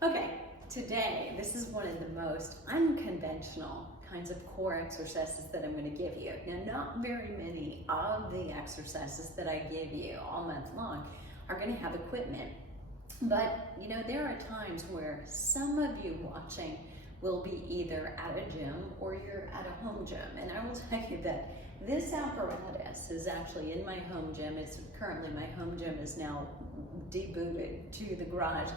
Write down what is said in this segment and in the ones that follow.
Okay, today, this is one of the most unconventional kinds of core exercises that I'm going to give you. Now, not very many of the exercises that I give you all month long are going to have equipment. But, there are times where some of you watching will be either at a gym or you're at a home gym. And I will tell you that this apparatus is actually in my home gym. It's currently, my home gym is now debooted to the garage.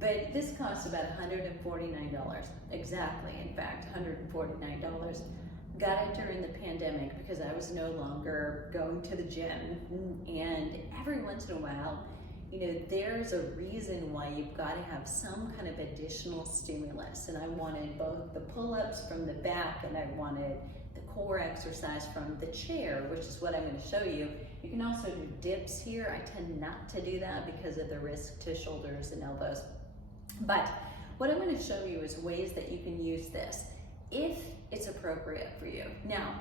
But this costs about $149, exactly, in fact, $149. Got it during the pandemic because I was no longer going to the gym. And every once in a while, there's a reason why you've got to have some kind of additional stimulus. And I wanted both the pull-ups from the back and I wanted the core exercise from the chair, which is what I'm going to show you. You can also do dips here. I tend not to do that because of the risk to shoulders and elbows. But what I'm going to show you is ways that you can use this if it's appropriate for you. Now,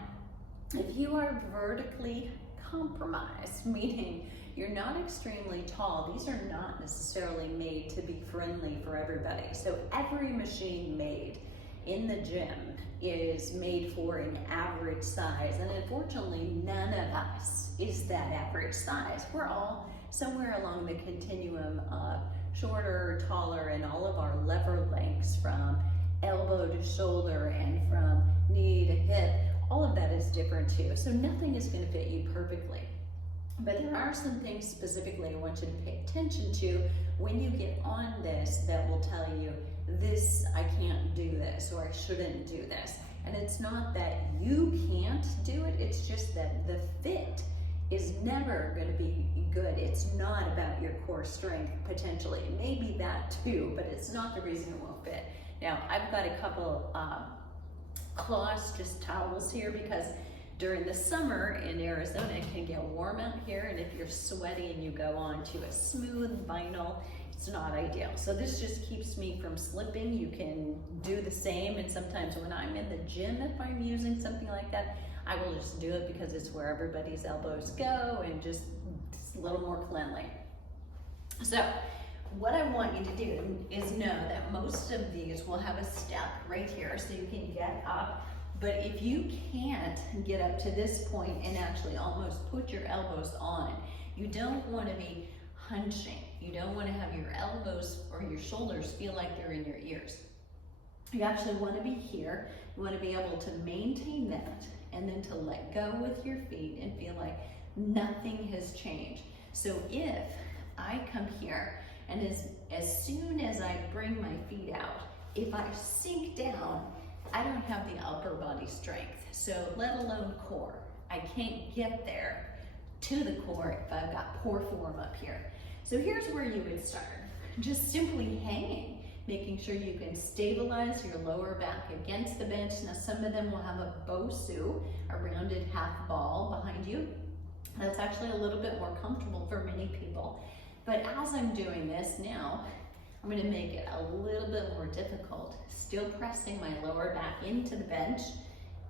if you are vertically compromised, meaning you're not extremely tall, these are not necessarily made to be friendly for everybody. So every machine made in the gym is made for an average size, and unfortunately none of us is that average size. We're all somewhere along the continuum of shorter, taller, and all of our lever lengths from elbow to shoulder and from knee to hip, all of that is different too. So nothing is going to fit you perfectly. But there are some things specifically I want you to pay attention to when you get on this that will tell you, this, I can't do this, or I shouldn't do this. And it's not that you can't do it, it's just that the fit is never going to be good. It's not about your core strength, potentially. It may be that too, but it's not the reason it won't fit. Now, I've got a couple cloths, just towels here, because during the summer in Arizona, it can get warm out here, and if you're sweaty and you go on to a smooth vinyl, it's not ideal. So this just keeps me from slipping. You can do the same, and sometimes when I'm in the gym, if I'm using something like that, I will just do it because it's where everybody's elbows go and just it's a little more cleanly. So what I want you to do is know that most of these will have a step right here so you can get up. But if you can't get up to this point and actually almost put your elbows on, you don't want to be hunching. You don't want to have your elbows or your shoulders feel like they're in your ears. You actually want to be here. You want to be able to maintain that and then to let go with your feet and feel like nothing has changed. So if I come here and as soon as I bring my feet out, if I sink down, I don't have the upper body strength, so let alone core. I can't get there to the core if I've got poor form up here. So here's where you would start. Just simply hanging, making sure you can stabilize your lower back against the bench. Now some of them will have a bosu, a rounded half ball behind you. That's actually a little bit more comfortable for many people. But as I'm doing this now, I'm going to make it a little bit more difficult, still pressing my lower back into the bench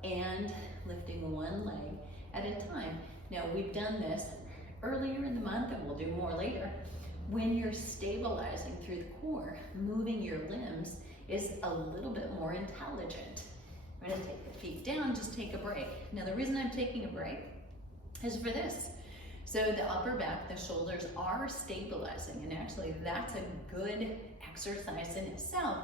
and lifting one leg at a time. Now we've done this earlier in the month and we'll do more later. When you're stabilizing through the core, moving your limbs is a little bit more intelligent. I'm going to take the feet down, just take a break. Now the reason I'm taking a break is for this. So the upper back, the shoulders are stabilizing, and actually that's a good exercise in itself.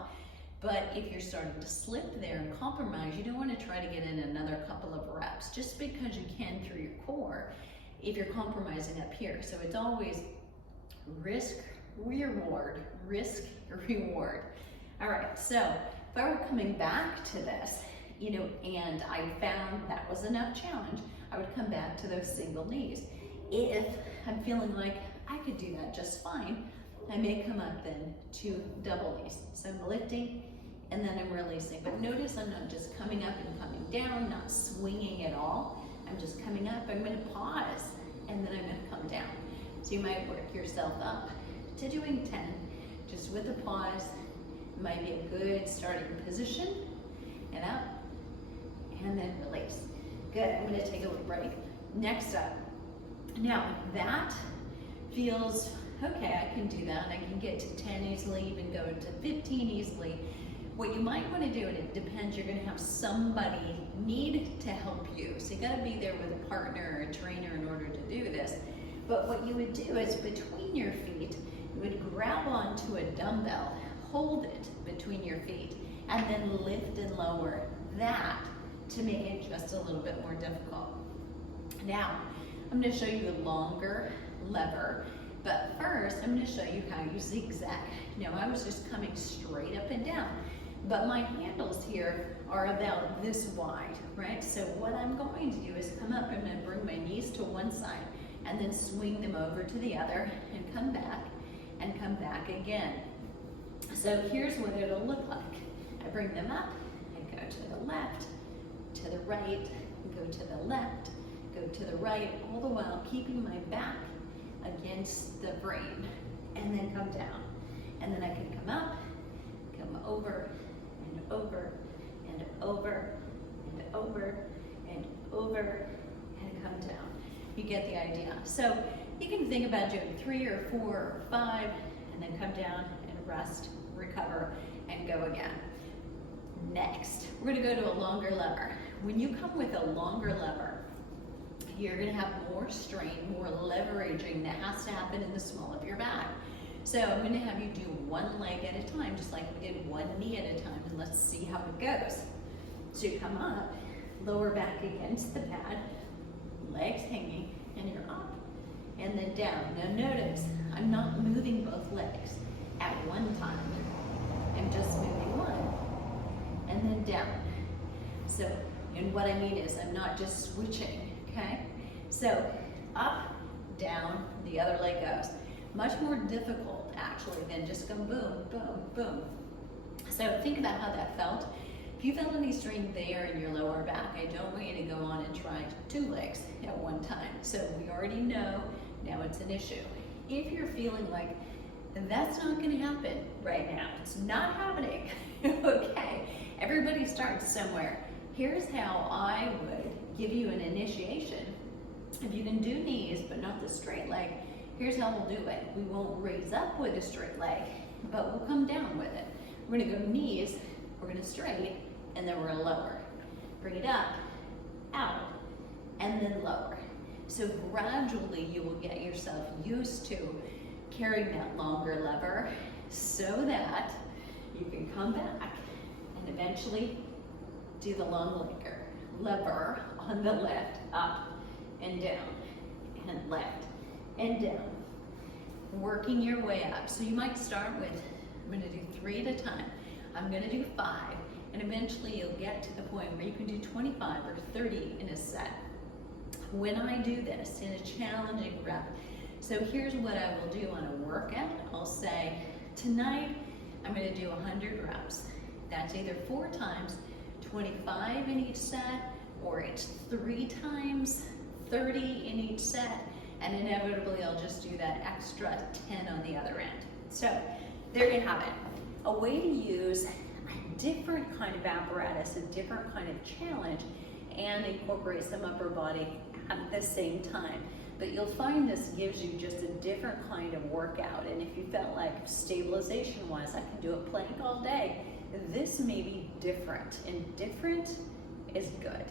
But if you're starting to slip there and compromise, you don't want to try to get in another couple of reps just because you can through your core if you're compromising up here. So it's always risk, reward, risk, reward. All right, so if I were coming back to this, and I found that was enough challenge, I would come back to those single knees. If I'm feeling like I could do that just fine, I may come up then to double knees. So I'm lifting and then I'm releasing. But notice I'm not just coming up and coming down, not swinging at all. I'm just coming up, I'm going to pause, and then I'm going to come down. So you might work yourself up to doing 10, just with a pause. It might be a good starting position, and up, and then release. Good, I'm going to take a little break. Next up. Now, that feels okay, I can do that. I can get to 10 easily, even go to 15 easily. What you might want to do, and it depends, you're going to have somebody need to help you. So you got to be there with a partner or a trainer in order to do this. But what you would do is between your feet, you would grab onto a dumbbell, hold it between your feet, and then lift and lower that to make it just a little bit more difficult. Now, I'm going to show you a longer lever, but first I'm going to show you how you zigzag. Now, I was just coming straight up and down, but my handles here are about this wide, right? So what I'm going to do is come up, I'm going to bring my knees to one side and then swing them over to the other and come back again. So here's what it'll look like. I bring them up and go to the left, to the right, go to the left, go to the right, all the while keeping my back against the frame, and then come down. And then I can come up, come over, and over, and over, and over, and over, and come down. You get the idea. So you can think about doing 3 or 4 or 5, and then come down and rest, recover, and go again. Next, we're gonna go to a longer lever. When you come with a longer lever, you're gonna have more strain, more leveraging that has to happen in the small of your back. So I'm gonna have you do one leg at a time, just like we did one knee at a time, and let's see how it goes. So you come up, lower back against the pad, legs hanging, and you're up, and then down. Now notice, I'm not moving both legs at one time. I'm just moving one, and then down. So, and what I mean is I'm not just switching, okay? So up, down, the other leg goes. Much more difficult actually than just going boom, boom, boom. So think about how that felt. If you felt any strain there in your lower back, I don't want you to go on and try 2 legs at one time. So we already know now it's an issue. If you're feeling like that's not going to happen right now, it's not happening, okay? Everybody starts somewhere. Here's how I would give you an initiation. If you can do knees, but not the straight leg, here's how we'll do it. We won't raise up with a straight leg, but we'll come down with it. We're gonna go knees, we're gonna straight, and then we're gonna lower. Bring it up, out, and then lower. So gradually you will get yourself used to carrying that longer lever so that you can come back and eventually do the long lever on the left, up and down, and left and down, working your way up. So you might start with, I'm gonna do 3 at a time, I'm gonna do 5, and eventually you'll get to the point where you can do 25 or 30 in a set. When I do this in a challenging rep, so here's what I will do on a workout. I'll say, tonight I'm gonna do 100 reps. That's either 4 times 25 in each set, or it's 3 times 30 in each set, and inevitably I'll just do that extra 10 on the other end. So there you have it. A way to use a different kind of apparatus, a different kind of challenge, and incorporate some upper body at the same time. But you'll find this gives you just a different kind of workout. And if you felt like stabilization-wise, I can do a plank all day, this may be different, and different is good.